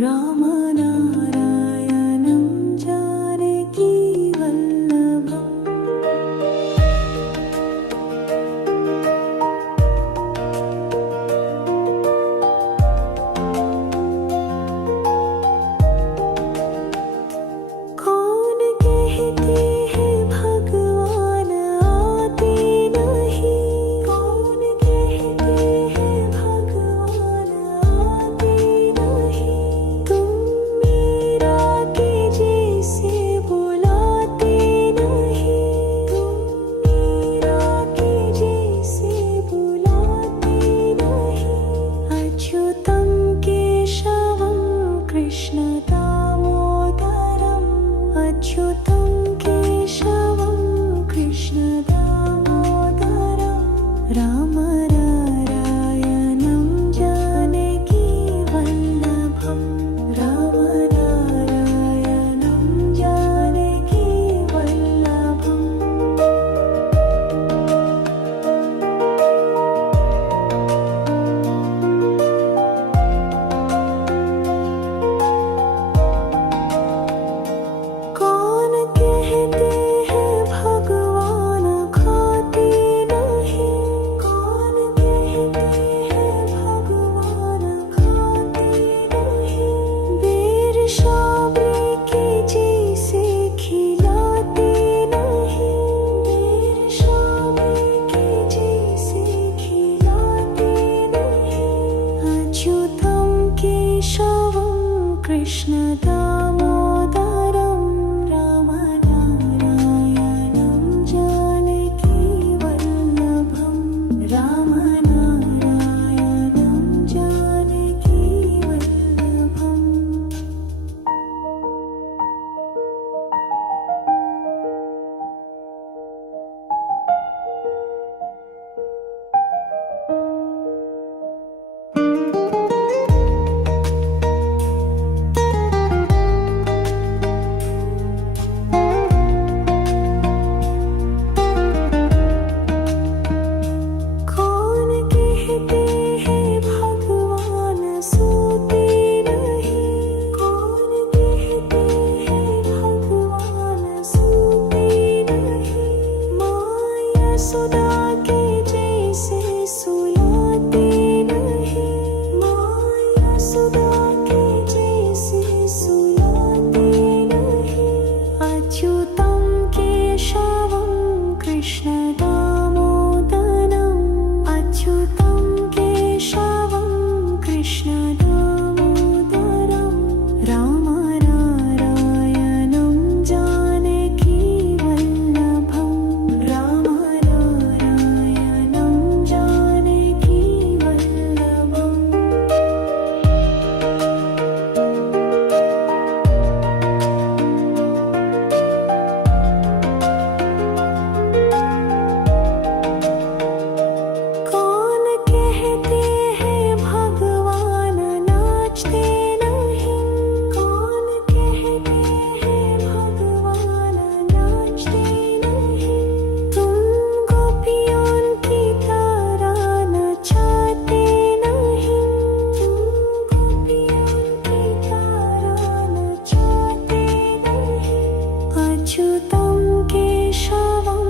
राम नारायणं जानकी वल्लभम्। कौन कहते हैं भगवान आते नहीं, कौन कहते हैं भगवान आते नहीं। तुम मीरा के जैसे बुलाते नहीं, तुम मीरा के जैसे बुलाते नहीं। अच्युतं केशवं कृष्ण दामोदरम्, अच्युतं केशवं कृष्ण दामोदरम्। राम नारायणं जानकी वल्लभम्, राम नारायणं जानकी वल्लभम्। कौन कहते हैं भगवान खाते नहीं, कौन कहते हैं भगवान खाते नहीं। बेर शाबरी के जैसे खिलाते नहीं, बेर शाबरी के जैसे खिलाते नहीं। अच्युतं केशवं कृष्ण दामोदरम्, राम नारायणं जानकी वल्लभम्, राम नारायणं जानकी वल्लभम्। कौन कहते हैं भगवान सोते नहीं, कौन कहते हैं भगवान सोते नहीं। माँ यशोदा के जैसे सुलाते नहीं, माँ यशोदा के जैसे सुलाते नहीं। अच्युतं केशवं कृष्ण दामोदरम्, अच्युतं केशवं कृष्ण दामोदरम्। राम नारायणं जानकी वल्लभम्, राम नारायणं जानकी वल्लभम्। कौन कहते हैं भगवान नाचते नहीं, कौन कहते हैं भगवान नाचते नहीं। तुम गोपियों की तरह नचाते नहीं, तुम गोपियों की तरह नचाते नहीं। अच्युतं केशवं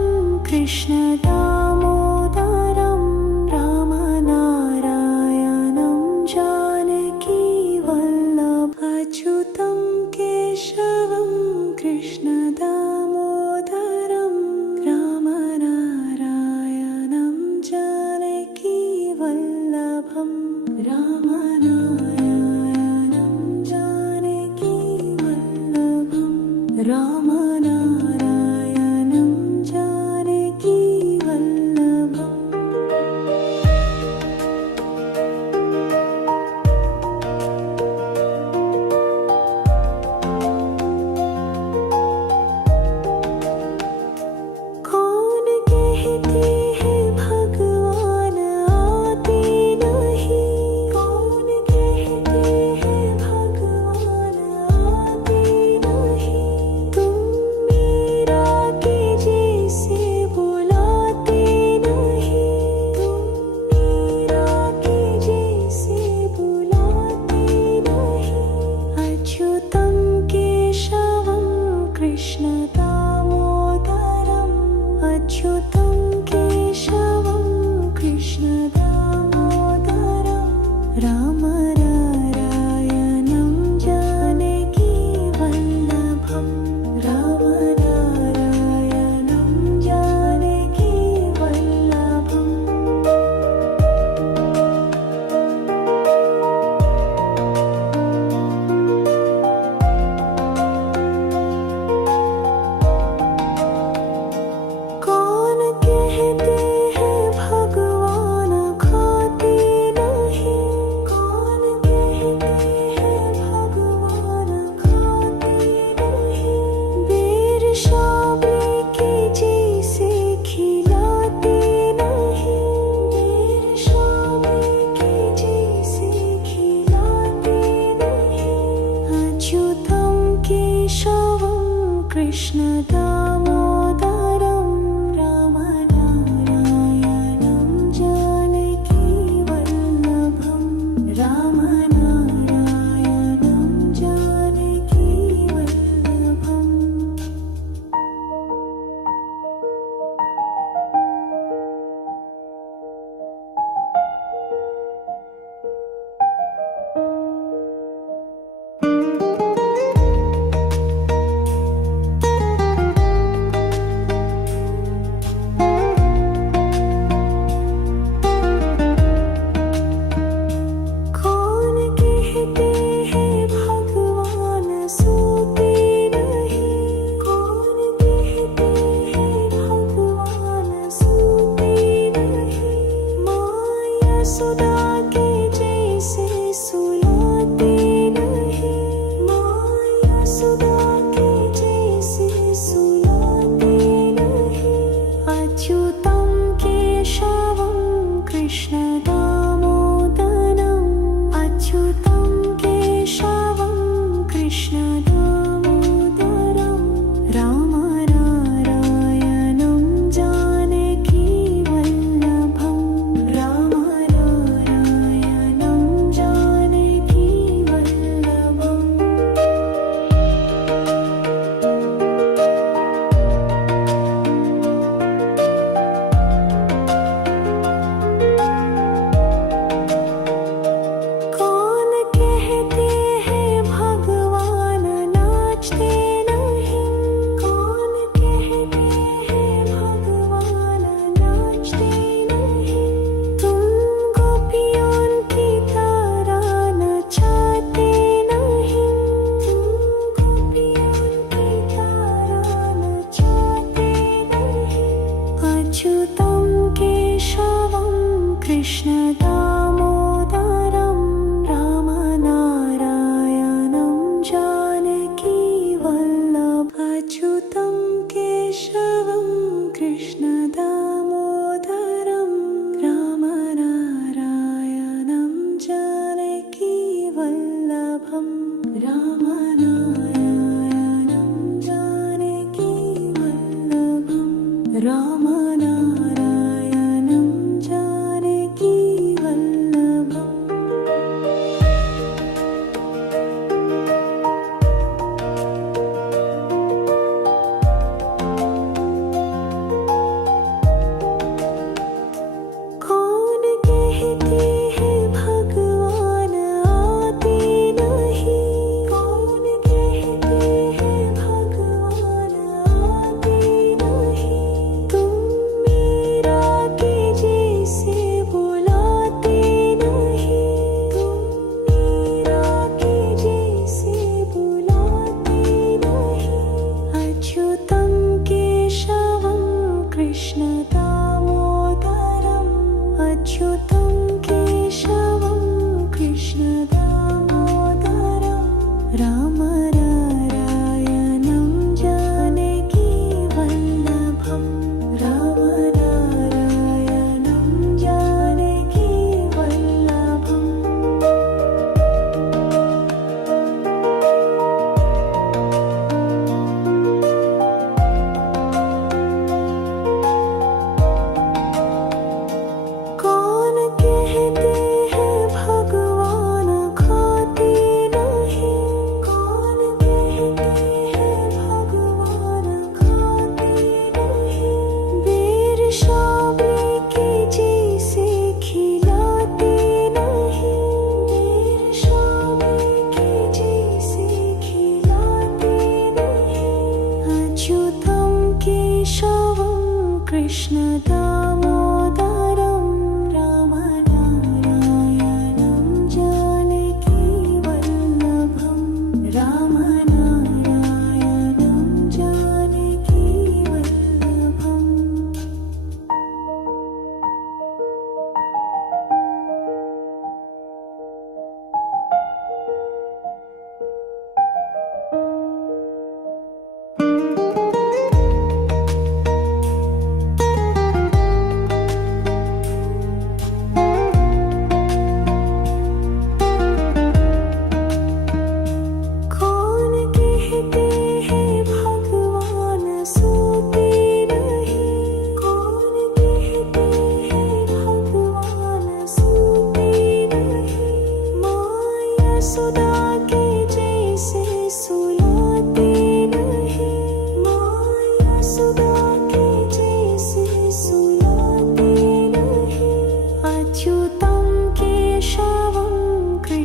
कृष्ण दामोदरम्, राम नारायणं जानकी वल्लभम्। अच्युतं केशवं कृष्ण दामोदरम्, राम नारायणं जानकी वल्लभम्, राम नारायणं जानकी वल्लभम्, राम नारायणं जानकी वल्लभम्। कौन कहते हैं भगवान आते नहीं, राम नारायणं जानकी वल्लभं राम नारायणं जानकी वल्लभम् कौन कहते हैं भगवान खाते नहीं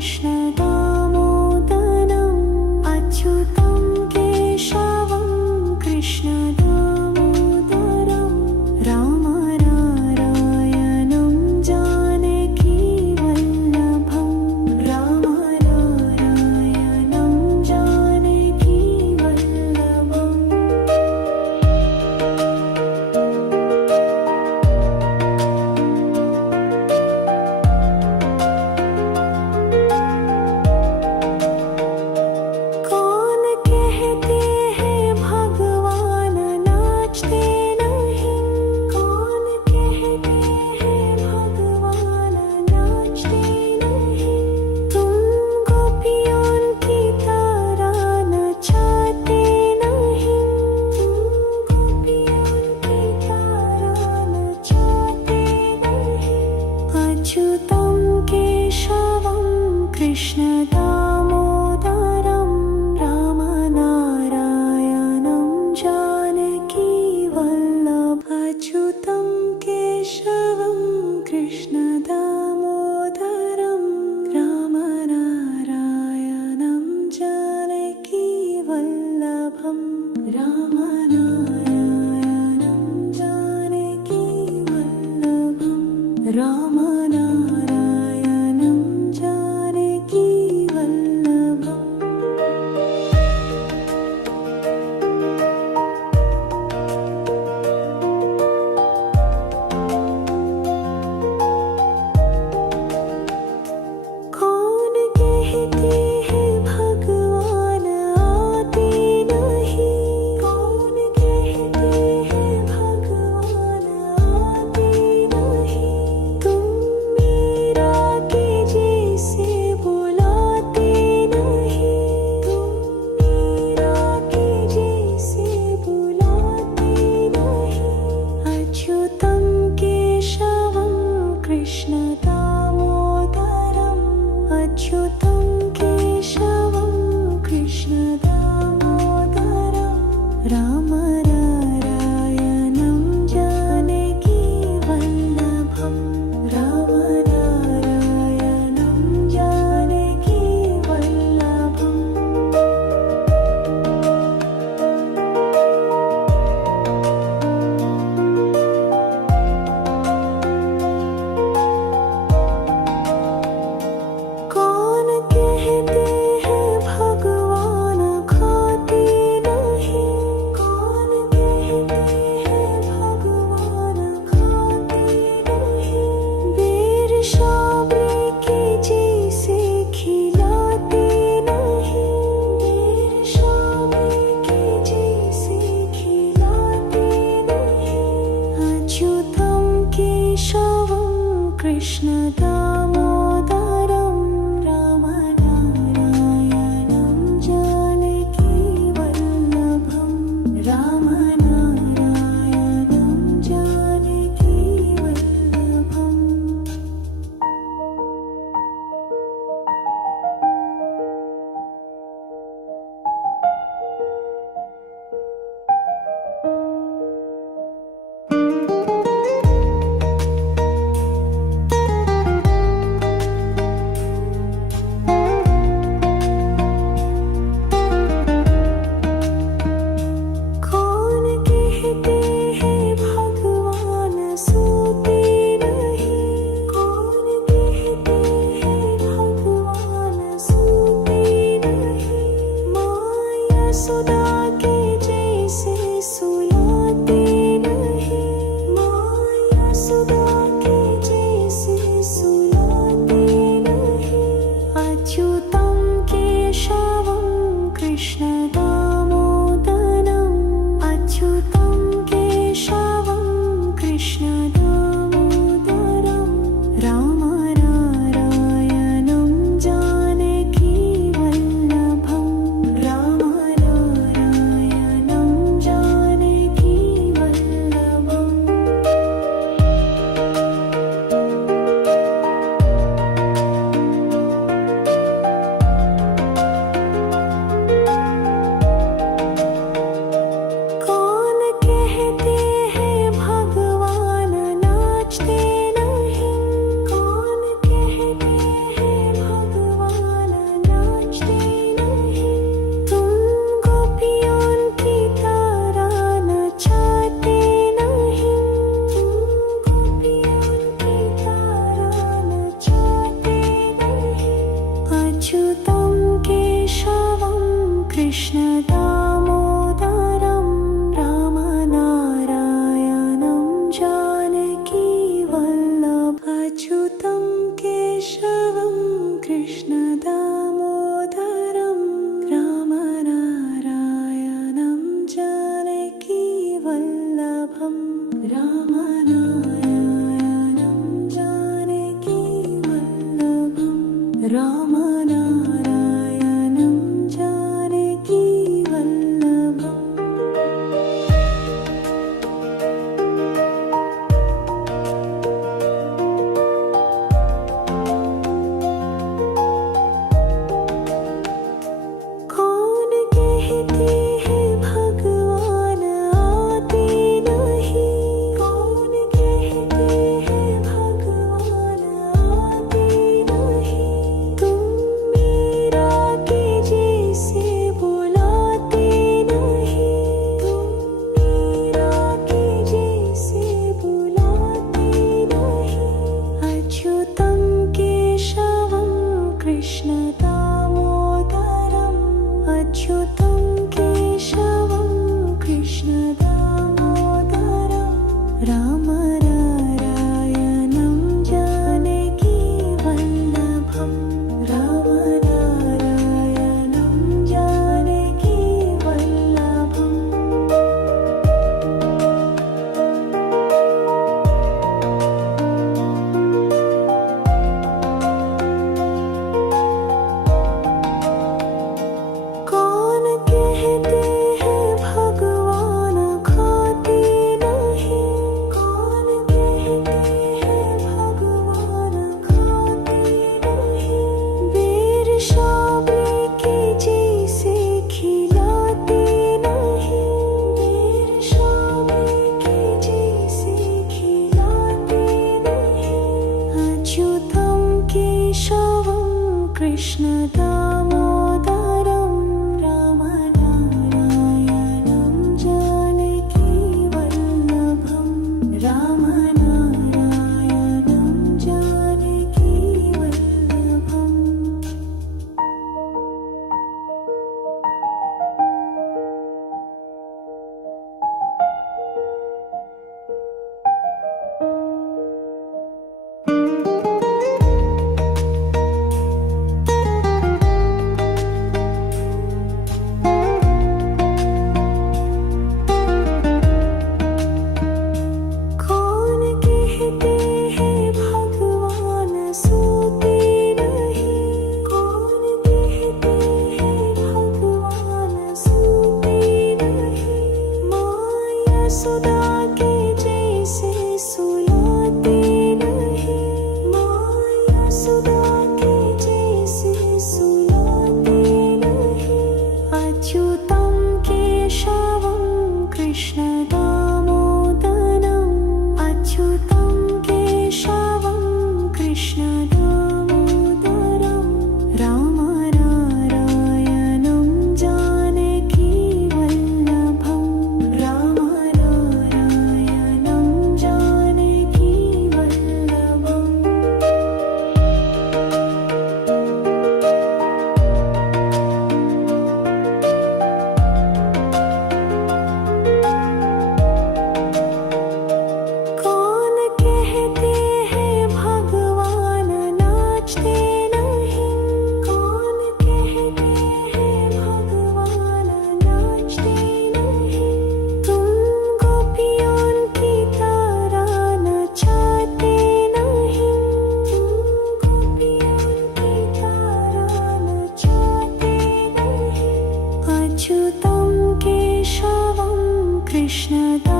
कृष्ण दामोदरम् अच्युतं केशवं कृष्ण दामोदरं राम नारायणं जानकी वल्लभं राम नारायणं जानकी वल्लभम् कौन कहते हैं भगवान नाचते नहीं कौन कहते हैं भगवान नाचते नहीं तुम गोपियों की तरह नचाते नहीं तुम गोपियों की तरह नचाते नहीं अच्युतं केशवं कृष्ण दामोदरं राम नारायणं जानकी वल्लभ अच्युतं केशवं कृष्ण दामोदरं राम नारायणं जानकी वल्लभं राम नारायणं जानकी वल्लभं राम नारायणं जानकी वल्लभम् कौन कहते हैं भगवान आते नहीं कौन कहते हैं भगवान आते नहीं तुम मीरा के जैसे बुलाते नहीं तुम मीरा के जैसे बुलाते नहीं अच्युतं केशवं कृष्ण दामोदरम् अच्युतं केशवं कृष्ण दामोदरं राम नारायणं जानकी वल्लभं राम नारायणं जानकी वल्लभम् कौन अच्युतं केशवं कृष्णदामोदरं रामनारायणं जानकीवल्लभम् अच्युतं केशवं कृष्णदामोदरं रामनारायणं जानकीवल्लभम् रामनारायणं जानकीवल्लभम् रामनारायणं जानकीवल्लभम् कौन कहते हैं भगवान आते नहीं कौन कहते हैं भगवान आते नहीं तुम मीरा के जैसे बुलाते नहीं तुम मीरा के जैसे बुलाते नहीं अच्युतं केशवं कृष्णदामोदरम् अच्युतं केशवं कृष्णदामोदरं रामनारायणं जानकीवल्लभम् रामनारायणं जानकीवल्लभम् कौन कहते हैं भगवान खाते नहीं कौन कहते हैं भगवान खाते नहीं बेर शाबरी के जैसे खिलाते नहीं बेर शाबरी के जैसे खिलाते नहीं अच्युतं केशवं कृष्णदामोदरं रामनारायणं जानकीवल्लभम् रामनारायणं जानकीवल्लभम् कौन कहते हैं भगवान सोते नहीं कौन कहते हैं भगवान सोते नहीं माया सुदा के जैसे सुलाते नहीं माया सुदा के जैसे सुलाते नहीं अच्युतं केशवं कृष्णदामोदरम् अच्युतं केशवं कृष्णदामोदरं रामनारायणं जानकीवल्लभम् रामनारायणं जानकीवल्लभम् कौन कहते हैं भगवान नाचते नहीं कौन कहते हैं भगवान नाचते नहीं तुम गोपियों की तरह नचाते नहीं तुम गोपियों की तरह नचाते नहीं अच्युतं केशवं कृष्णदामोदरं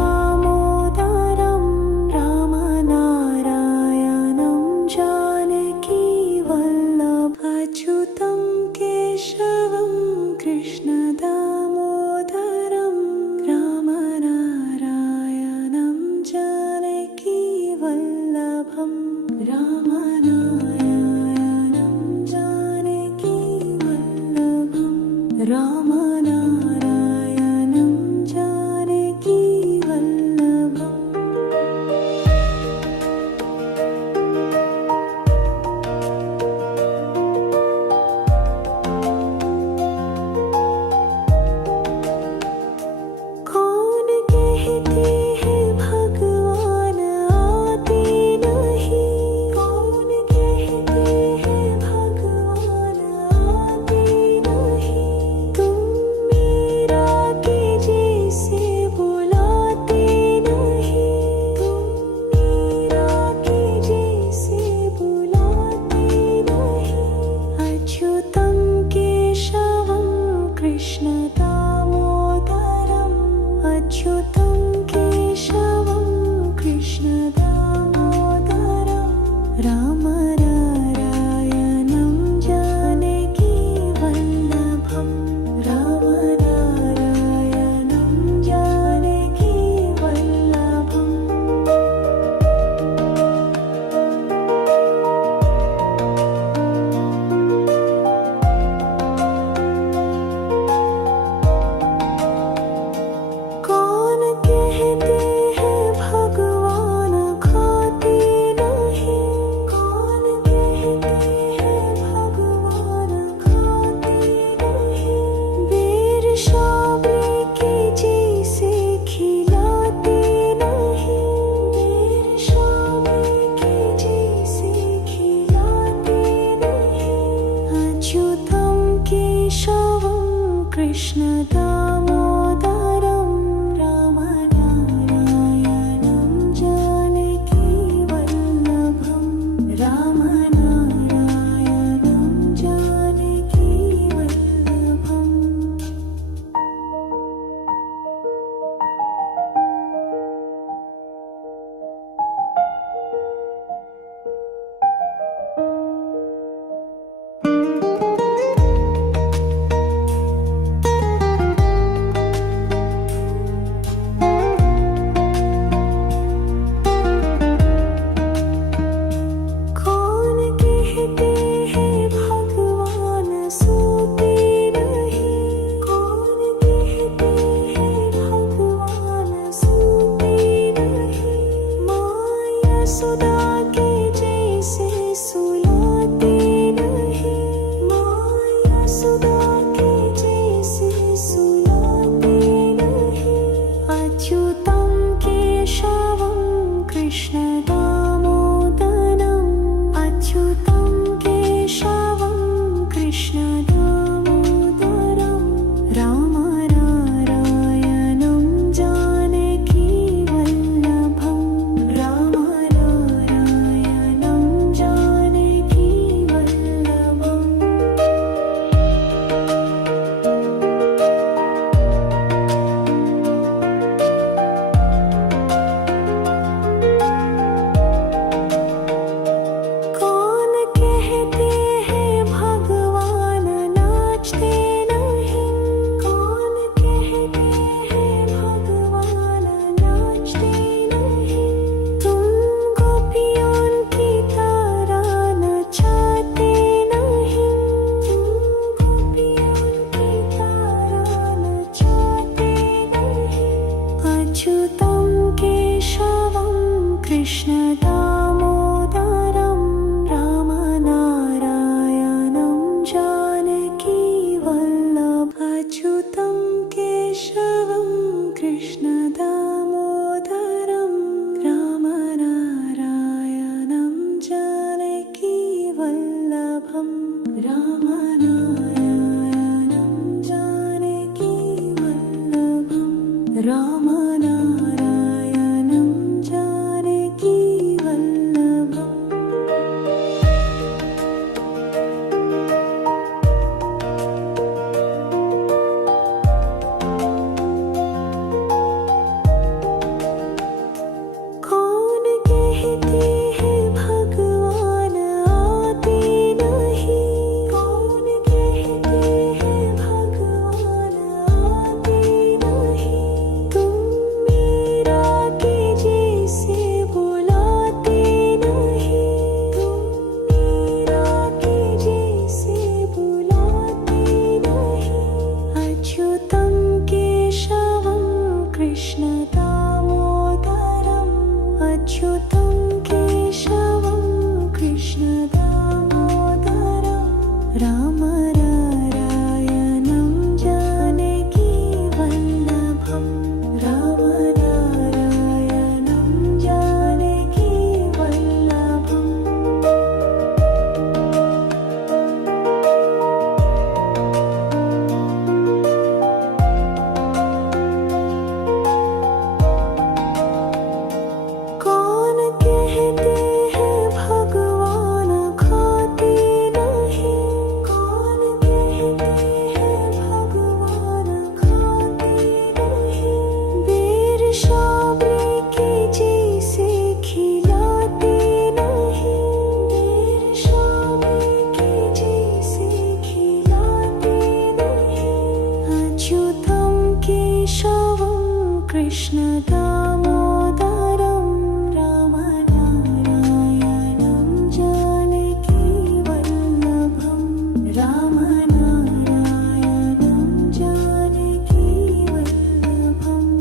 रामनारायणं जानकीवल्लभम् अच्युतं केशवं कृष्णदामोदरं रामनारायणं जानकीवल्लभम् रामनारायणं जानकीवल्लभम् रामनारायणं जानकीवल्लभम् कृष्ण दामोदरं रामनारायणं जानकी वल्लभं रामनारायणं जानकी वल्लभम् कौन कहते हैं भगवान सोते नहीं कौन कहते हैं भगवान सोते नहीं माया सुदा के जैसे सुलाते नहीं माया सुदा के जैसे सुलाते नहीं अच्युतं केशवं कृष्ण दामोदरम् अच्युतं केशवं कृष्ण दामोदरं रामनारायणं जानकी वल्लभं रामनारायणं जानकी वल्लभम् कौन कहते हैं भगवान नाचते नहीं कौन कहते हैं भगवान नाचते नहीं तुम गोपियों की तरह नचाते नहीं तुम गोपियों की तरह नचाते नहीं अच्युतं केशवं कृष्ण दामोदरं रामनारायणं जानकी वल्लभ अच्युतं केशवं कृष्ण दामोदरं रामनारायणं जानकी वल्लभं रामनारायणं जानकी वल्लभं रामनारायणं जानकी वल्लभम् कौन कहते हैं भगवान आते नहीं कौन कहते हैं भगवान आते नहीं तुम मीरा के जैसे बुलाते नहीं तुम मीरा के जैसे बुलाते नहीं अच्युतं केशवं कृष्ण दामोदरम् अच्युतं केशवं कृष्ण दामोदरं रामनारायणं जानकी वल्लभं रामनारायणं जानकी वल्लभम् कौन कहते हैं भगवान खाते नहीं कौन कहते हैं भगवान खाते नहीं बेर शाबरी के जैसे खिलाते नहीं बेर शाबरी के जैसे खिलाते नहीं अच्युतं केशवं कृष्ण दामोदरं रामनारायणं जानकी वल्लभं रामनारायणं जानकी वल्लभम्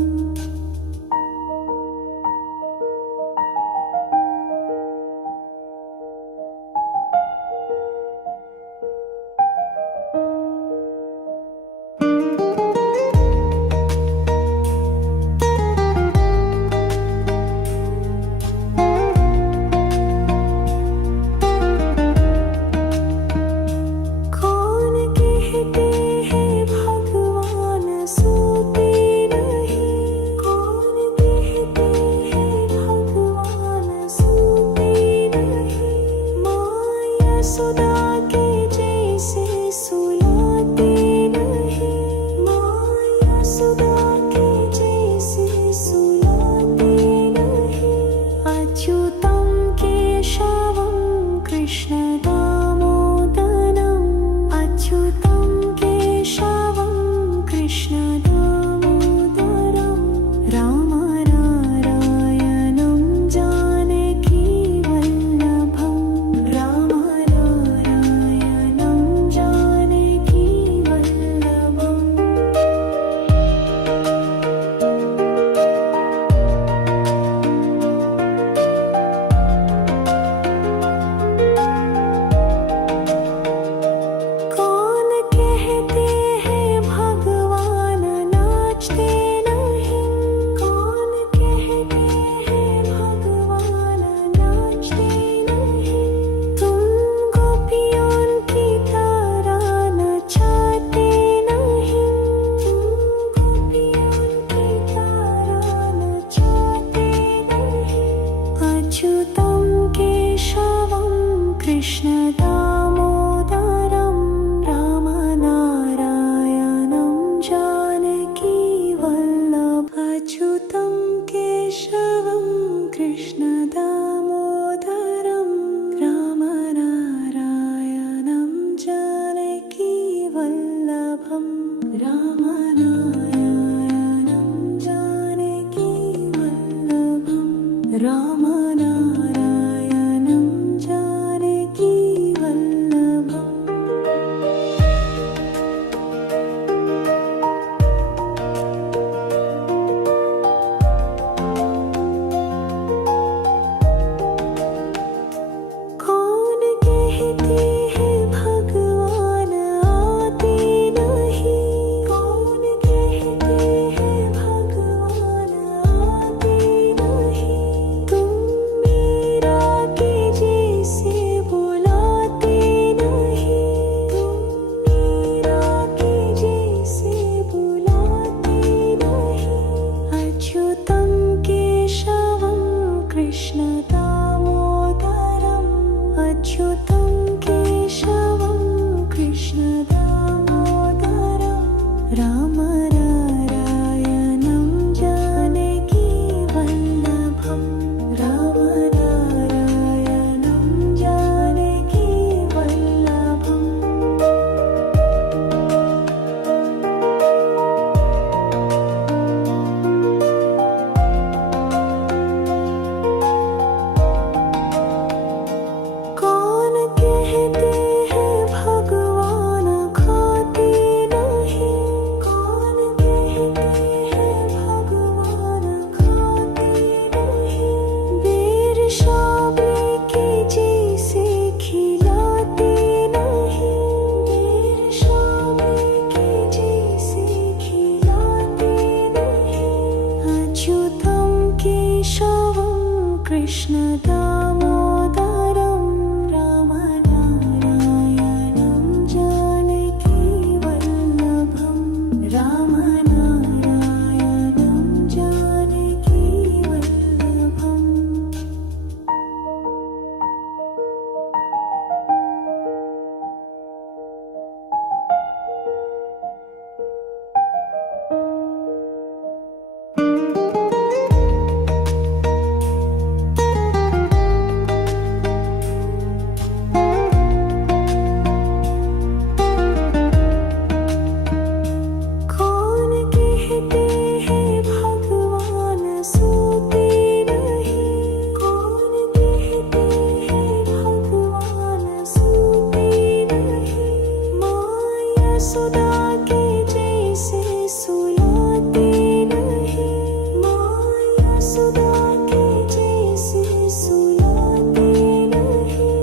यशोदा के जैसे सुलाते नहीं, माँ यशोदा के जैसे सुलाते नहीं।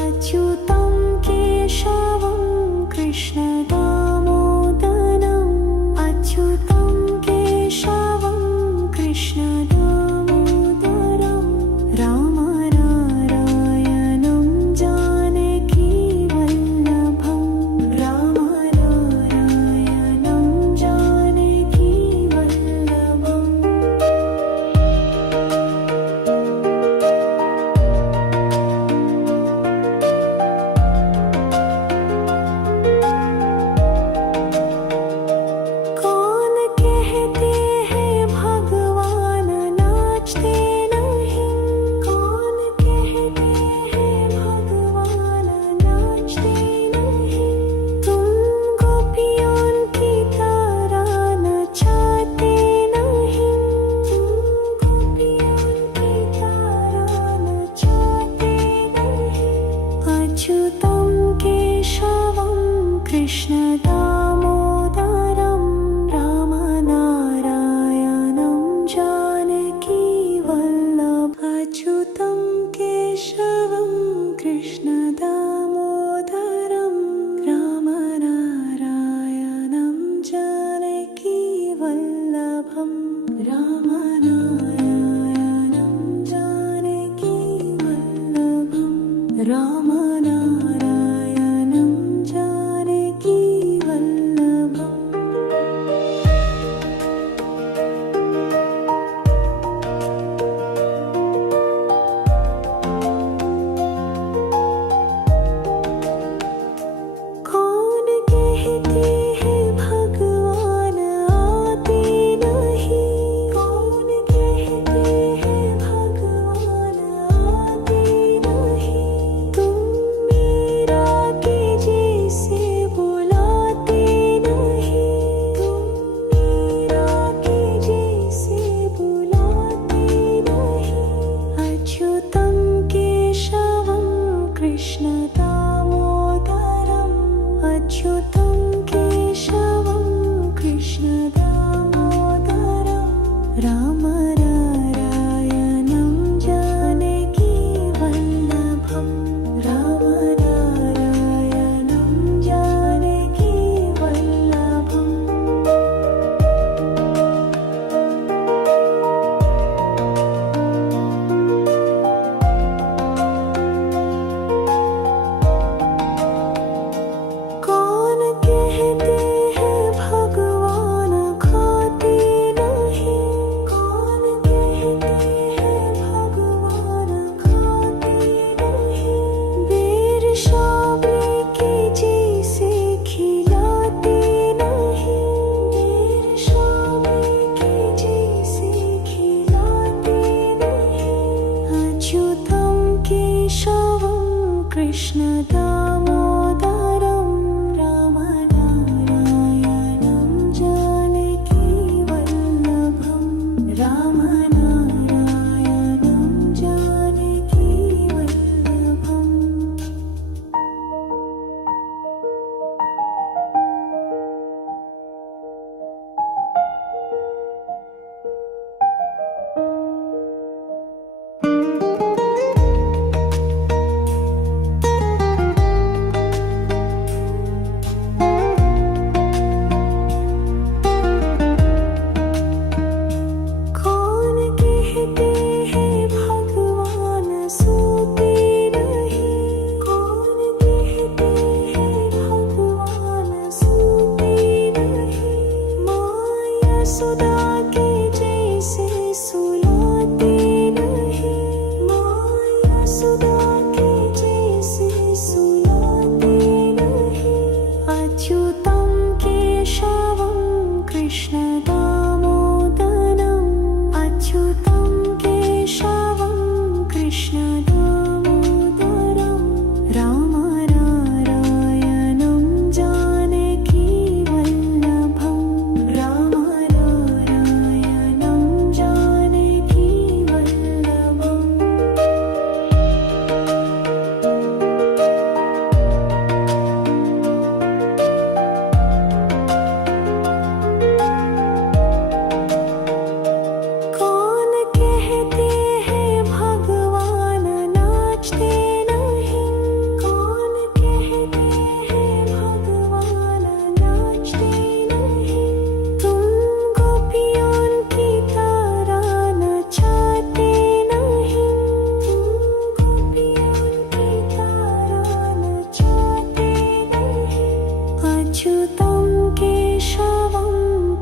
अच्युतं केशवं कृष्ण दामोदरम्, अच्युतं केशवं कृष्ण दामोदरम्, राम नारायणं जानकी वल्लभं, राम नारायणं जानकी वल्लभम्। कौन कहते हैं भगवान नाचते नहीं, कौन कहते हैं भगवान नाचते नहीं। तुम गोपियों की तरह नचाते नहीं, तुम गोपियों की तरह नचाते नहीं। अच्युतं केशवं कृष्ण दामोदरं, राम नारायणं जानकी वल्लभम्। अच्युतं केशवं कृष्ण दामोदरं, राम नारायणं जानकी वल्लभम्, राम नारायणं जानकी वल्लभम्, राम नारायणं जानकी वल्लभम्। कौन कहते हैं भगवान आते नहीं, कौन कहते हैं भगवान आते नहीं। तुम मीरा के जैसे बुलाते नहीं, तुम मीरा के जैसे बुलाते नहीं। अच्युतं केशवं कृष्ण दामोदरम्, अच्युतं केशवं कृष्ण दामोदरम्, राम नारायणं जानकी वल्लभम्, राम नारायणं जानकी वल्लभम्। कौन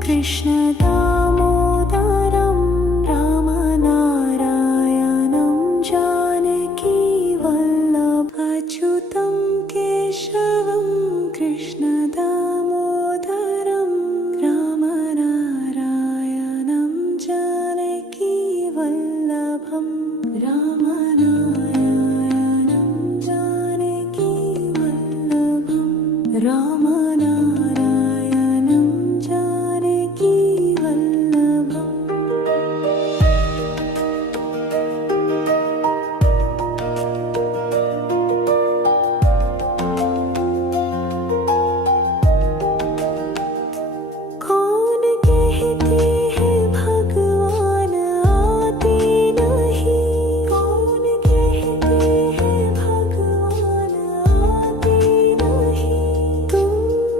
कृष्ण दामोदरं रामनारायणं जानकी वल्लभम् अच्युतं केशवं कृष्ण दामोदरं रामनारायणं जानकी वल्लभम् रामनारायणं जानकी वल्लभम् रामनारायणं जानकी वल्लभम् कौन कहते हैं भगवान आते नहीं कौन कहते हैं भगवान आते नहीं तुम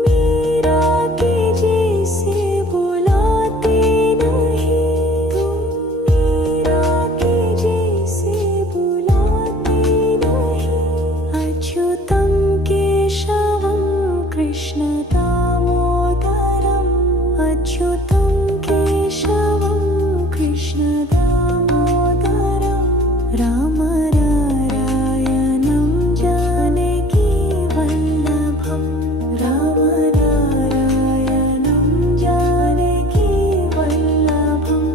मीरा के जैसे बुलाते नहीं तुम मीरा के जैसे बुलाते नहीं अच्युतं केशवं कृष्ण दामोदरम् अच्युतं केशवं कृष्ण दामोदरं रामनारायणं जानकी वल्लभम् रामनारायणं जानकी वल्लभम्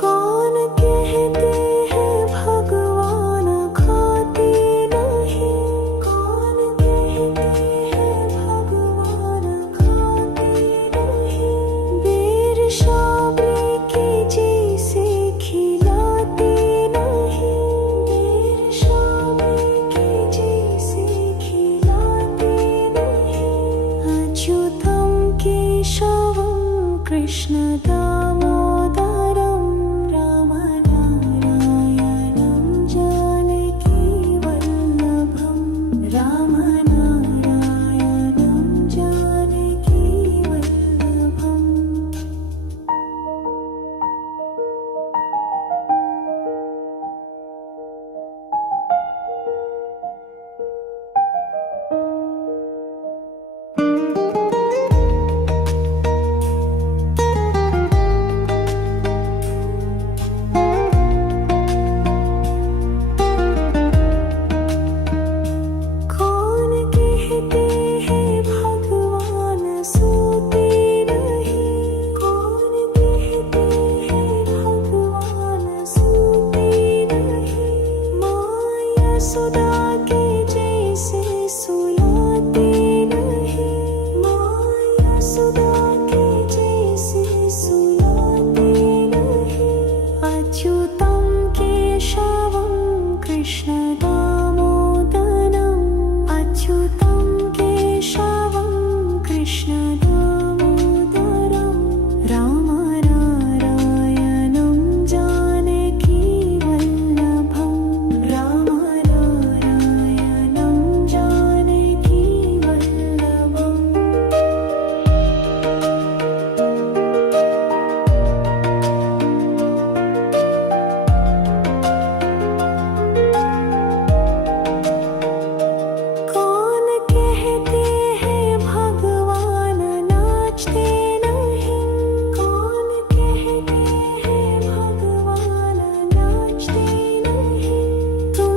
कौन कहते हैं भगवान खाते नहीं कौन कहते हैं भगवान खाते नहीं बेर शाबरी के जैसे खिलाते नहीं बेर शाबरी के जैसे खिलाते नहीं अच्युतं केशवं कृष्ण दामोदरं रामनारायणं जानकी वल्लभम् रामनारायणं जानकी वल्लभम् कौन कहते हैं भगवान सोते नहीं कौन कहते हैं भगवान सोते नहीं माँ यशोदा के जैसे सुलाते नहीं माँ यशोदा के जैसे सुलाते नहीं अच्युतं केशवं कृष्ण दामोदरम् अच्युतं केशवं कृष्ण दामोदरं रामनारायणं जानकी वल्लभम् रामनारायणं जानकी वल्लभम् कौन कहते हैं भगवान नाचते नहीं कौन कहते हैं भगवान नाचते नहीं तुम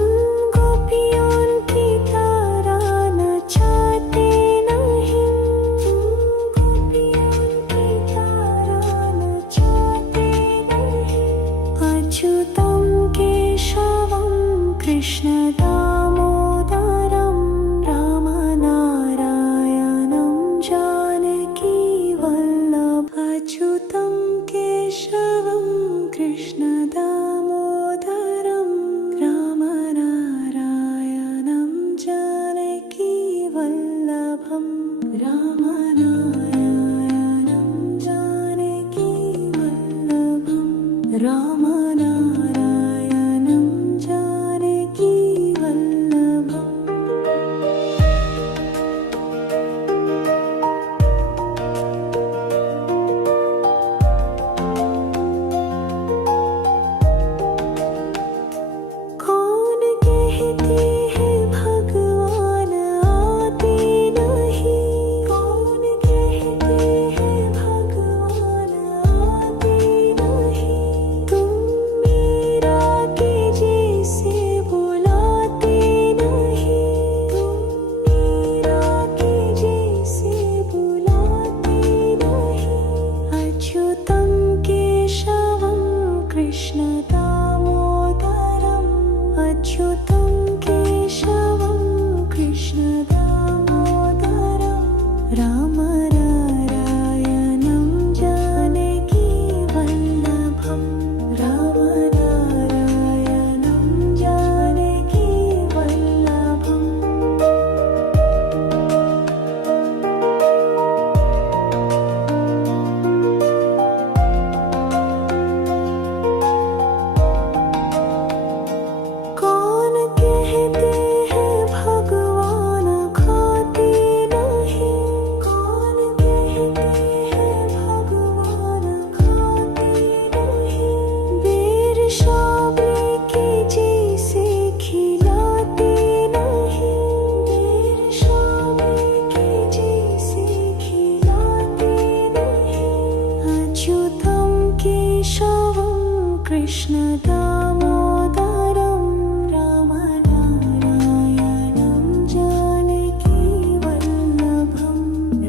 गोपियों की तरह नचाते नहीं तुम गोपियों की तरह नचाते नहीं अच्युतं केशवं कृष्ण दामोदरं रामनारायणं जानकी वल्लभम् अच्युतं केशवं कृष्ण दामोदरं रामनारायणं जानकी वल्लभम् रामनारायणं जानकी वल्लभम् रामनारायणं जानकी वल्लभम् कृष्ण दामोदरं राम नारायणं जानकी वल्लभं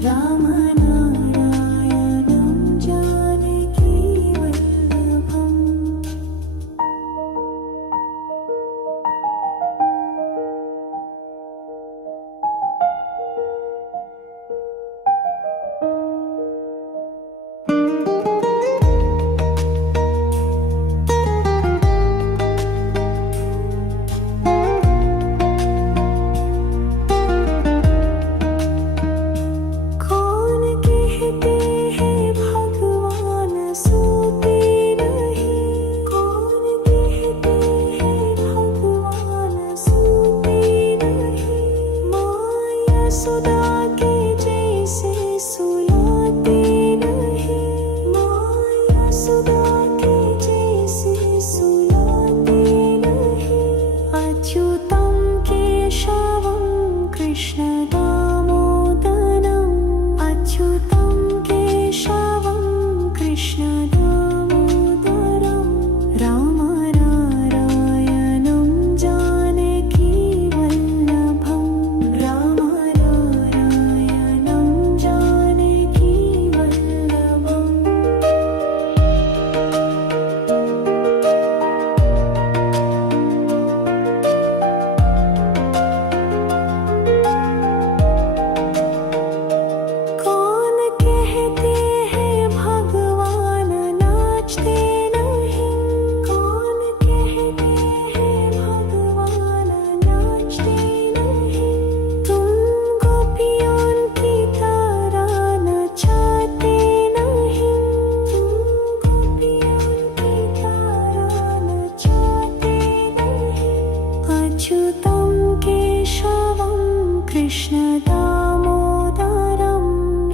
राम नारायणं जानकी वल्लभम् सुधा के जैसे सुलाते नहीं माया सुधा के जैसे सुलाते नहीं अच्युतं केशवं कृष्ण दामोदरम् अच्युतं केशवं कृष्ण दामोदरं राम नारायणं जानकी वल्लभं राम अच्युतं केशवं कृष्ण दामोदरं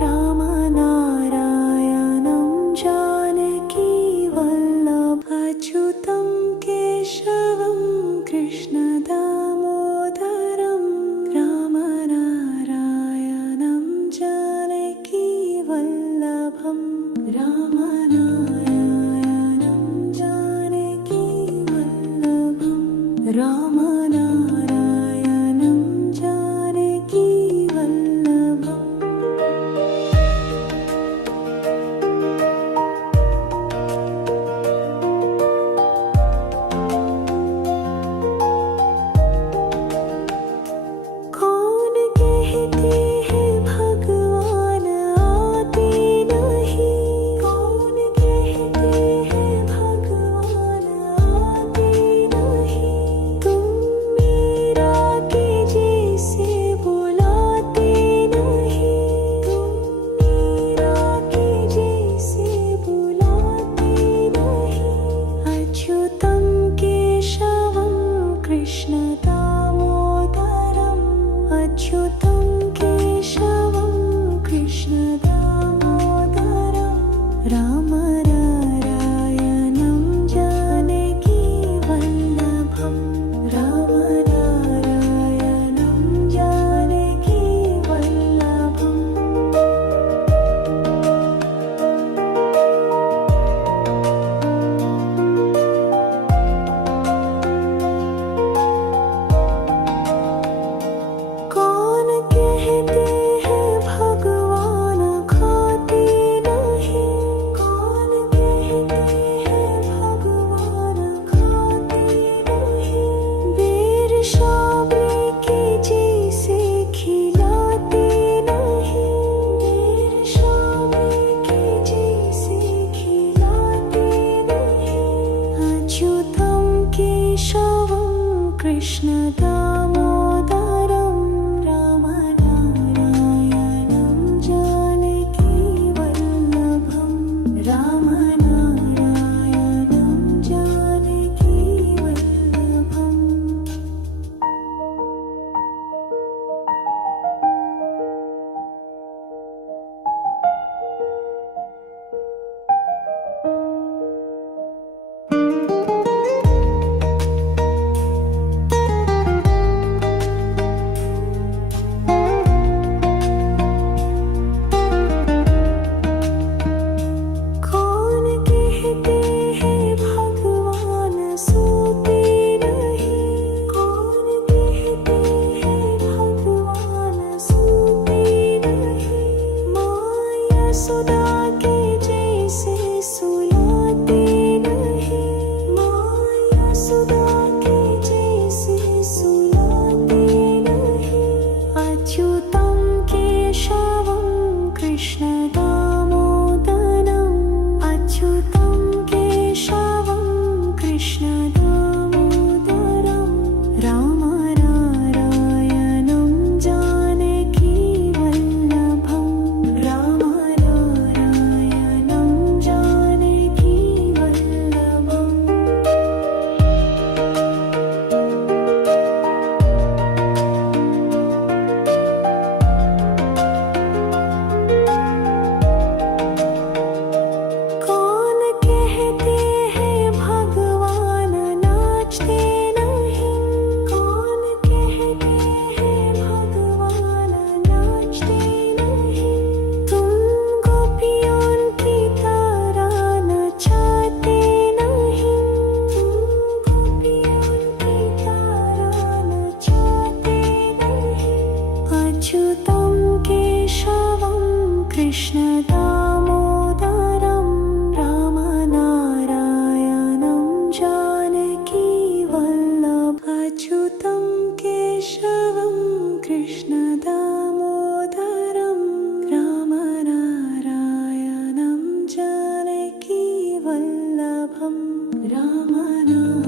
राम नारायणं जानकी वल्लभम् अच्युतं केशवं कृष्ण दामोदरं राम नारायणं जानकी वल्लभम् राम नारायणं जानकी वल्लभम् राम नारायणं जानकी वल्लभम् कौन कहते हैं भगवान आते नहीं कौन कहते हैं भगवान आते नहीं तुम मीरा के जैसे बुलाते नहीं तुम मीरा के जैसे बुलाते नहीं अच्युतं केशवं कृष्ण दामोदरम् अच्युतं केशवं कृष्ण दामोदरं राम नारायणं जानकी वल्लभं राम नारायणं जानकी वल्लभम् कौन कहते हैं भगवान खाते नहीं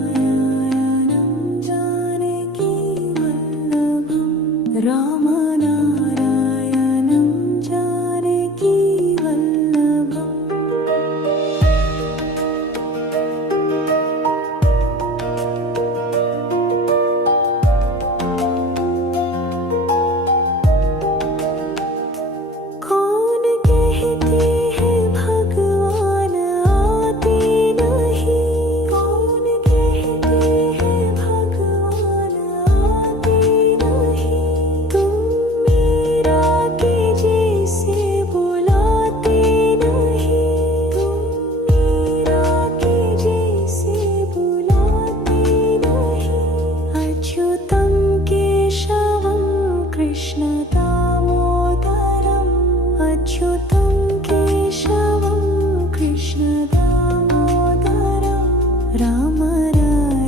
रामनारायणं जानकी वल्लभं रामनारायणं जानकी वल्लभम् कौन कहते हैं भगवान आते नहीं कौन कहते हैं भगवान आते नहीं तुम मीरा के जैसे बुलाते नहीं तुम मीरा के जैसे बुलाते नहीं अच्युतं केशवं कृष्ण दामोदरम् अच्युतं केशवं कृष्ण दामोदरं रामनारायणं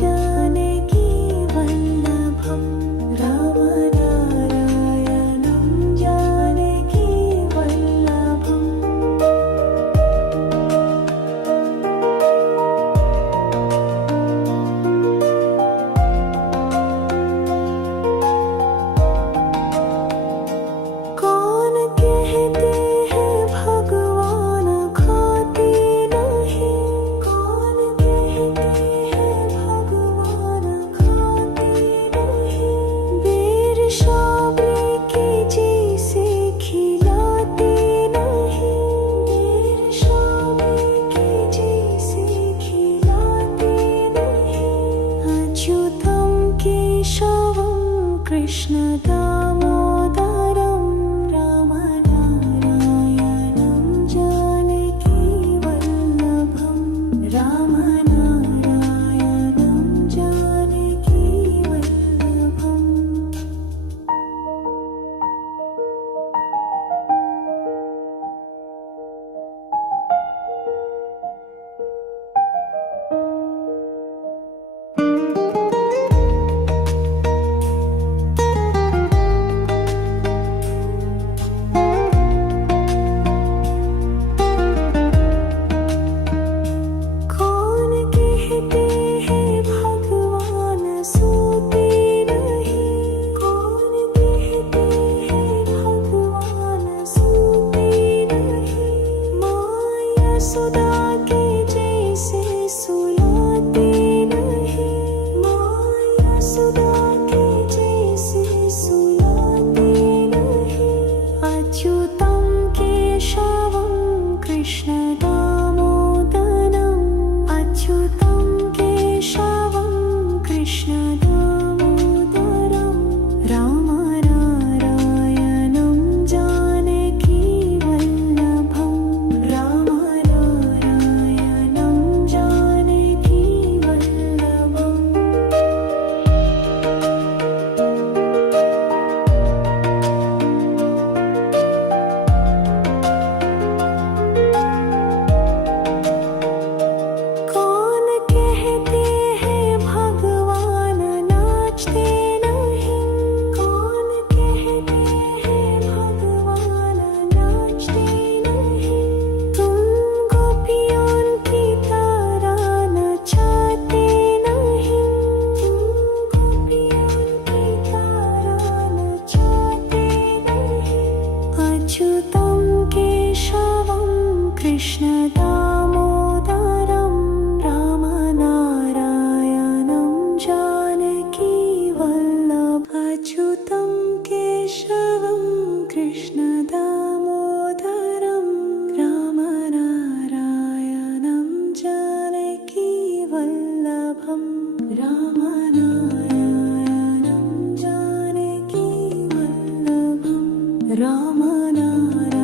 जानकी वल्लभं रामनारायणं जानकी वल्लभम् कौन कहते हैं भगवान खाते नहीं कौन कहते हैं भगवान खाते नहीं बेर शाबरी के जैसे खिलाते नहीं बेर शाबरी के जैसे खिलाते नहीं अच्युतं केशवं कृष्ण दामोदरं रामनारायणं जानकी वल्लभं रामनारायणं जानकी वल्लभम् कौन कहते हैं भगवान सोते नहीं कौन कहते हैं भगवान सोते नहीं माँ यशोदा के जैसे सुलाते नहीं माँ यशोदा के जैसे सुलाते नहीं अच्युतं केशवं कृष्ण दामोदरम् अच्युतं केशवं कृष्ण दामोदरं रामनारायणं जानकी वल्लभं रामनारायणं जानकी वल्लभम् कौन कहते हैं भगवान नाचते नहीं कौन कहते हैं भगवान नाचते नहीं तुम गोपियों की तरह नचाते नहीं तुम गोपियों की तरह नचाते नहीं अच्युतं केशवं कृष्ण दामोदरं रामनारायणं जानकी वल्लभ अच्युतं केशवं कृष्ण दामोदरं रामनारायणं जानकी वल्लभं रामनारायणं जानकी वल्लभं रामनारायणं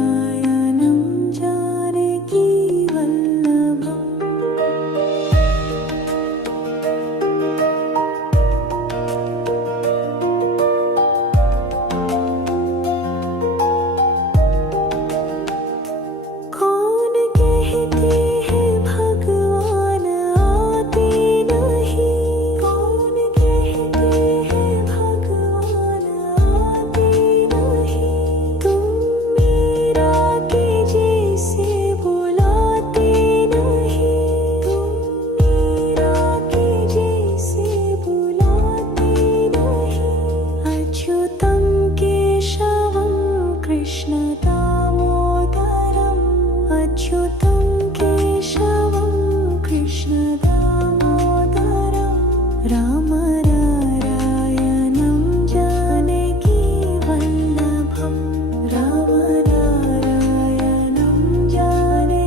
जानकी वल्लभम् अच्युतं केशवं कृष्णदामोदरं रामनारायणं जानकीवल्लभं रामनारायणं जानकीवल्लभम्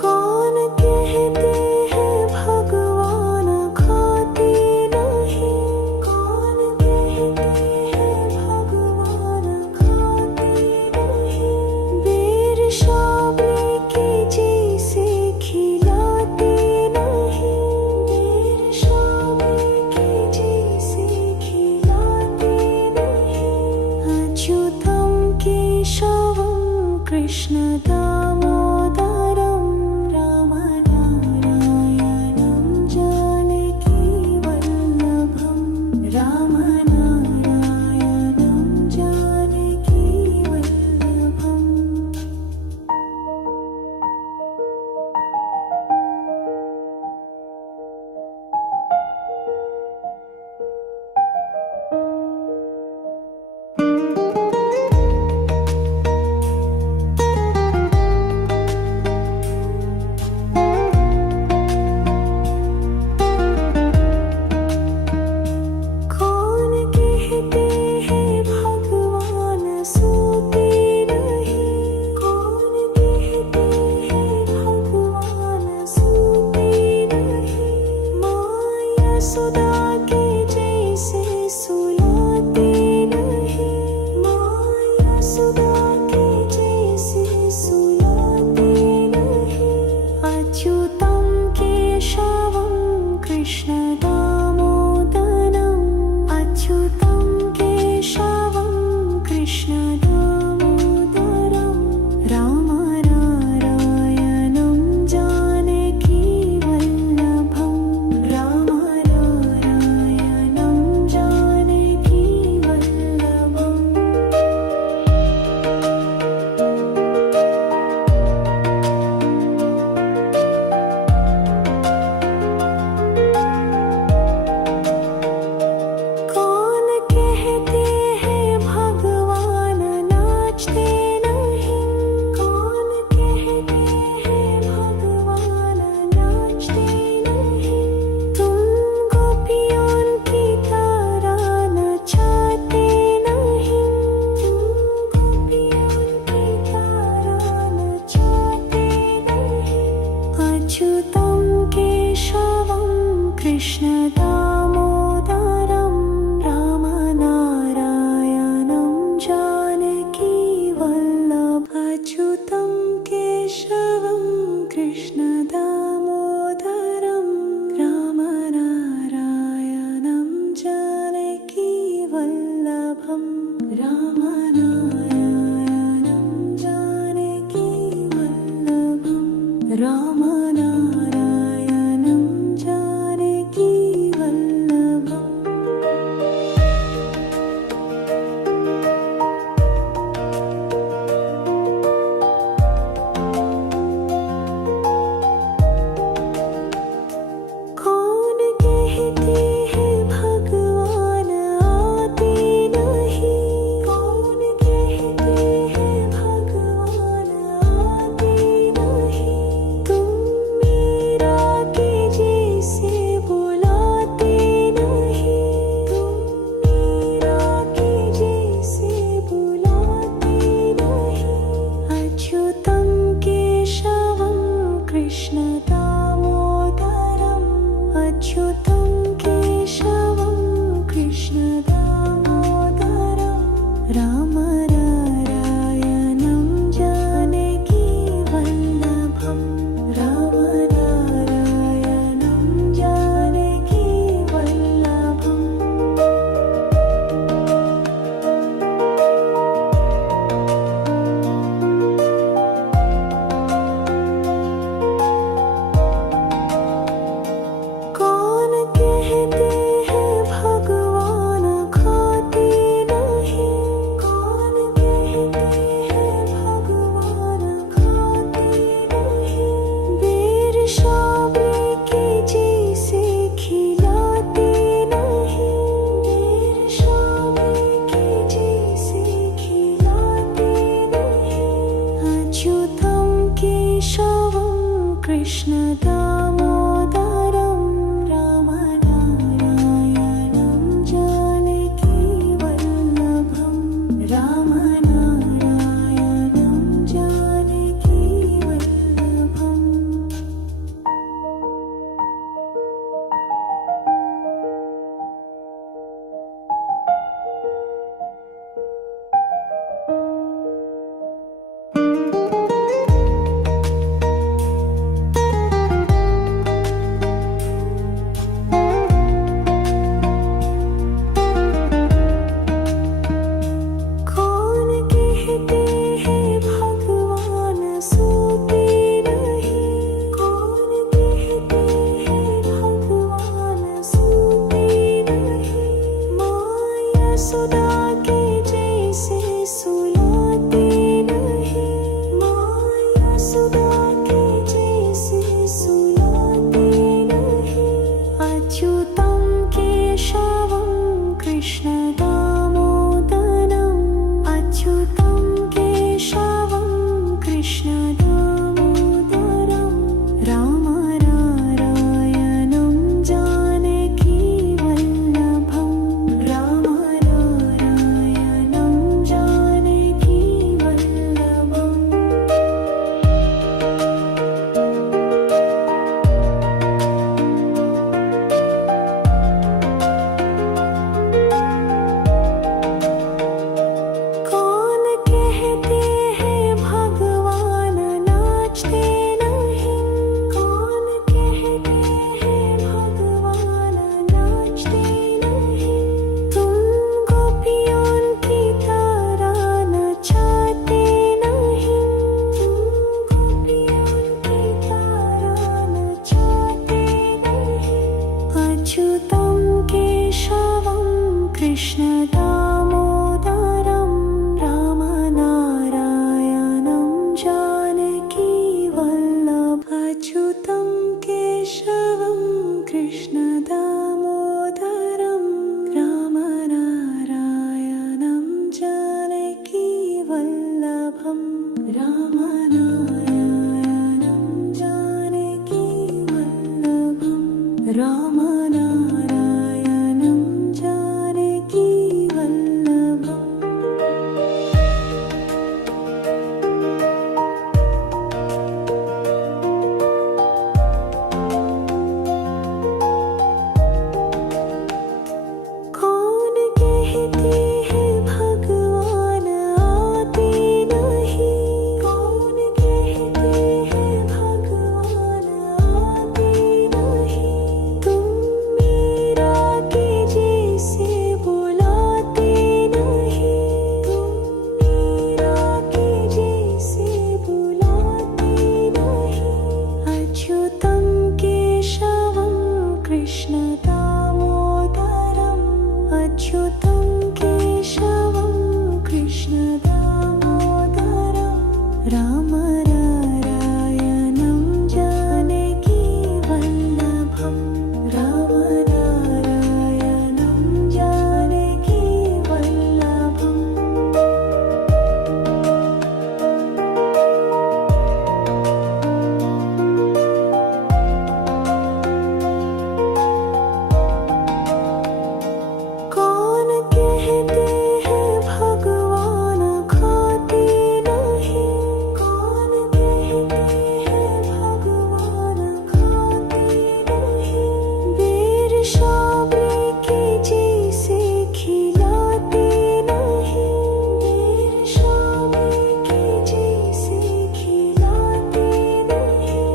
कौन कहते हैं भगवान खाते नहीं कौन कहते हैं भगवान खाते नहीं बेर शाबली के जैसे खिलाते नहीं बेर शाबली के जैसे खिलाते नहीं अच्युतं केशवं कृष्णदामोदरं रामनारायणं जानकीवल्लभं रामनारायणं जानकीवल्लभम् कौन कहते हैं भगवान सोते नहीं कौन कहते हैं भगवान सोते नहीं माँ यशोदा के जैसे सुलाते नहीं माँ यशोदा के जैसे सुलाते नहीं अच्युतं केशवं कृष्णदामोदरम् अच्युतं केशवं कृष्णदामोदरं रामनारायणं जानकीवल्लभं रामनारायणं जानकीवल्लभम् कौन कहते हैं भगवान नाचते नहीं कौन कहते हैं भगवान नाचते नहीं तुम गोपियों की तरह नचाते नहीं तुम गोपियों की तरह नचाते नहीं अच्युतं केशवं कृष्णदामोदरं रामनारायणं जानकीवल्लभम् अच्युतं केशवं कृष्णदामोदरं रामनारायणं जानकीवल्लभम् रामनारायणं जानकीवल्लभम् रामनारायणं जानकीवल्लभम् कौन कहते हैं भगवान आते नहीं कौन कहते हैं भगवान आते नहीं तुम मीरा के जैसे बुलाते नहीं तुम मीरा के जैसे बुलाते नहीं अच्युतं केशवं कृष्णदामोदरम् अच्युतं केशवं कृष्णदामोदरं रामनारायणं जानकीवल्लभं रामनारायणं जानकीवल्लभम् केशवं कृष्ण दामोदरं रामनारायणं जानकी वल्लभं रामनारायणं जानकी वल्लभम् कौन कहते हैं भगवान सोते नहीं कौन कहते हैं भगवान सोते नहीं माया सुदा के जैसे सुलाते नहीं माया सुदा के जैसे सुलाते नहीं अच्युतं केशवं कृष्ण दामोदरम् अच्युतं केशवं कृष्ण दामोदरं रामनारायणं जानकी वल्लभं रामनारायणं जानकी वल्लभम् कौन कहते हैं भगवान नाचते नहीं कौन कहते हैं भगवान नाचते नहीं तुम गोपियों की तरह नचाते नहीं तुम गोपियों की तरह नचाते नहीं अच्युतं केशवं कृष्ण दामोदरं रामनारायणं जानकी वल्लभ अच्युतं केशवं कृष्ण दामोदरं रामनारायणं जानकी वल्लभं रामनारायणं जानकी वल्लभं रामनारायणं जानकी वल्लभम् कौन कहते हैं भगवान आते नहीं कौन कहते हैं भगवान आते नहीं तुम मीरा के जैसे बुलाते नहीं तुम मीरा के जैसे बुलाते नहीं अच्युतं केशवं कृष्ण दामोदरम् अच्युतं केशवं कृष्ण दामोदरं रामनारायणं जानकी वल्लभं रामनारायणं जानकी वल्लभम् कौन कहते हैं भगवान खाते नहीं कौन कहते हैं भगवान खाते नहीं बेर शाबरी के जैसे खिलाते नहीं बेर शाबरी के जैसे खिलाते नहीं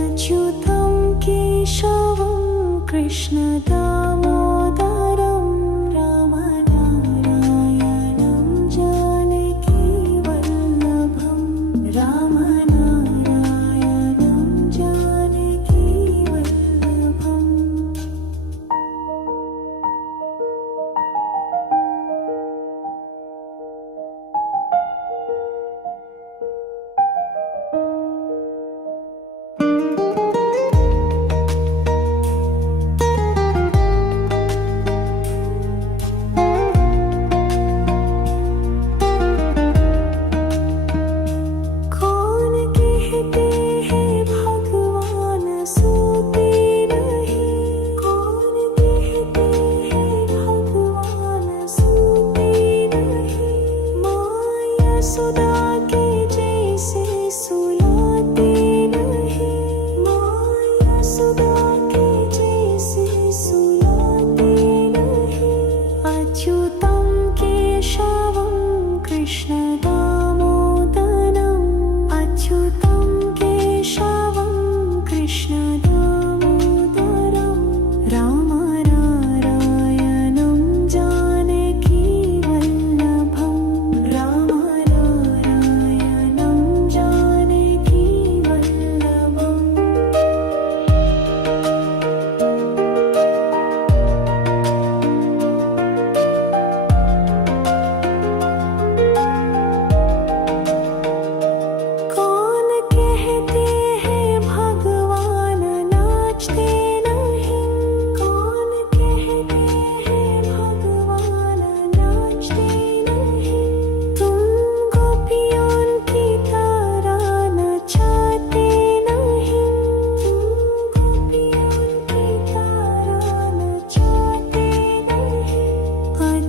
अच्युतं केशवं कृष्ण दामोदरं रामनारायणं जानकी वल्लभं रामनारायणं जानकी वल्लभम्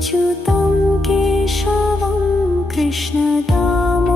अच्युतं केशवं कृष्णदामोदरं